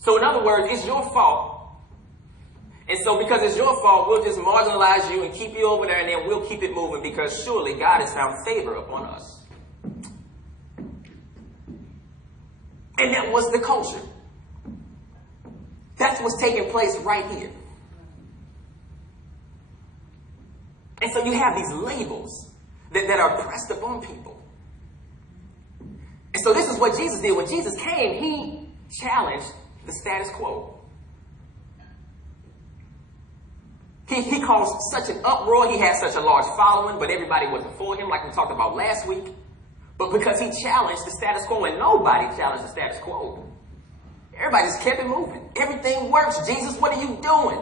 So in other words, it's your fault. And so because it's your fault, we'll just marginalize you and keep you over there, and then we'll keep it moving because surely God has found favor upon us. And that was the culture. That's what's taking place right here. And so you have these labels that are pressed upon people. And so this is what Jesus did. When Jesus came, he challenged the status quo. He caused such an uproar. He had such a large following, but everybody wasn't for him like we talked about last week. But because he challenged the status quo, and nobody challenged the status quo. Everybody just kept it moving. Everything works. Jesus, what are you doing?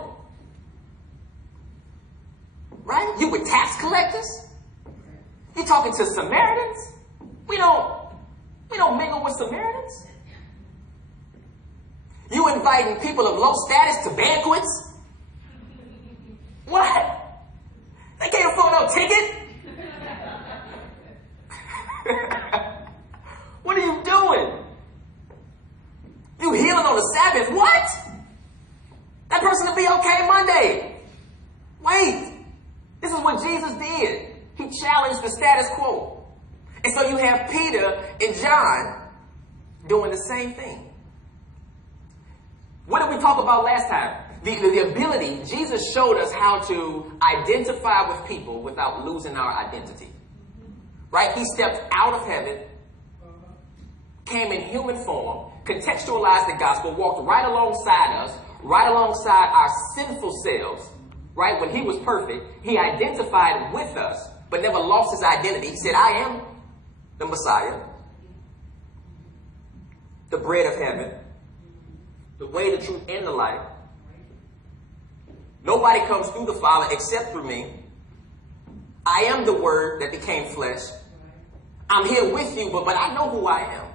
Right? You with tax collectors? You talking to Samaritans? We don't mingle with Samaritans. You inviting people of low status to banquets? What? They can't afford no ticket? What are you doing? You healing on the Sabbath? What? That person will be okay Monday. Wait. This is what Jesus did. He challenged the status quo. And so you have Peter and John doing the same thing. What did we talk about last time? The ability, Jesus showed us how to identify with people without losing our identity. Right? He stepped out of heaven, came in human form, contextualized the gospel, walked right alongside us, right alongside our sinful selves. Right? When he was perfect, he identified with us, but never lost his identity. He said, I am the Messiah, the bread of heaven, the way, the truth, and the life. Nobody comes through the Father except through me. I am the Word that became flesh. I'm here with you, but I know who I am.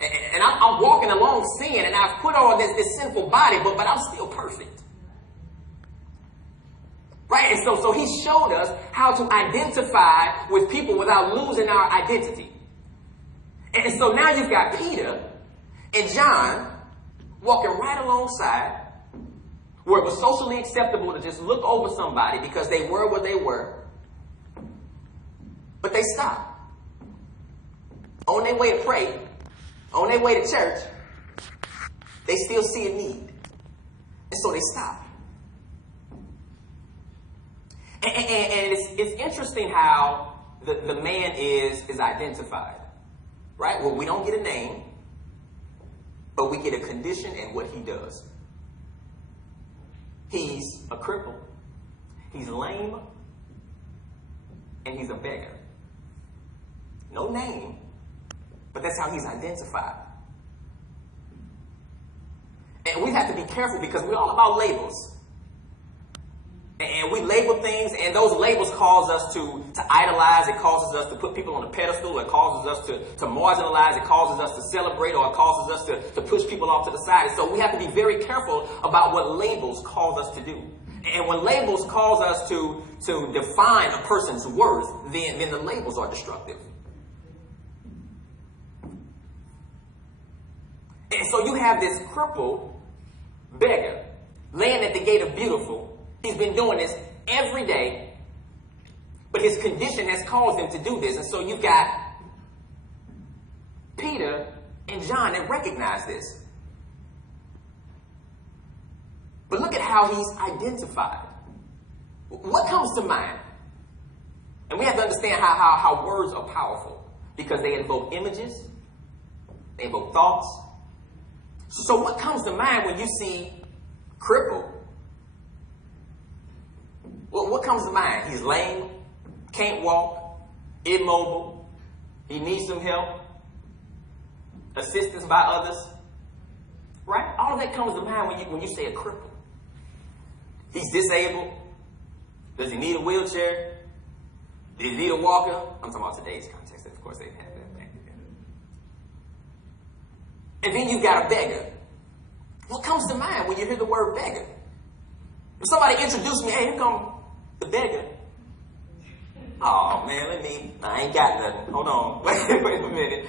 And I'm walking along sin, and I've put on this sinful body, but I'm still perfect. Right? And so he showed us how to identify with people without losing our identity. And so now you've got Peter and John walking right alongside where it was socially acceptable to just look over somebody because they were what they were. But they stopped. On their way to pray, on their way to church, they still see a need. And so they stop. And it's interesting how the man is identified. Right? Well, we don't get a name, but we get a condition and what he does. He's a cripple, he's lame, and he's a beggar. No name, but that's how he's identified. And we have to be careful because we're all about labels. And we label things, and those labels cause us to idolize. It causes us to put people on a pedestal. It causes us to marginalize. It causes us to celebrate, or it causes us to push people off to the side. And so we have to be very careful about what labels cause us to do. And when labels cause us to define a person's worth, then the labels are destructive. And so you have this crippled beggar laying at the gate of Beautiful. He's been doing this every day, but his condition has caused him to do this. And so you've got Peter and John that recognize this. But look at how he's identified. What comes to mind? And we have to understand how words are powerful because they invoke images, they invoke thoughts. So what comes to mind when you see crippled? Well, what comes to mind? He's lame, can't walk, immobile, he needs some help, assistance by others, right? All of that comes to mind when you say a cripple. He's disabled. Does he need a wheelchair? Does he need a walker? I'm talking about today's context. Of course, they didn't have that back then. And then you've got a beggar. What comes to mind when you hear the word beggar? If somebody introduced me, hey, here come the beggar. Oh, man, I ain't got nothing. Hold on. Wait a minute.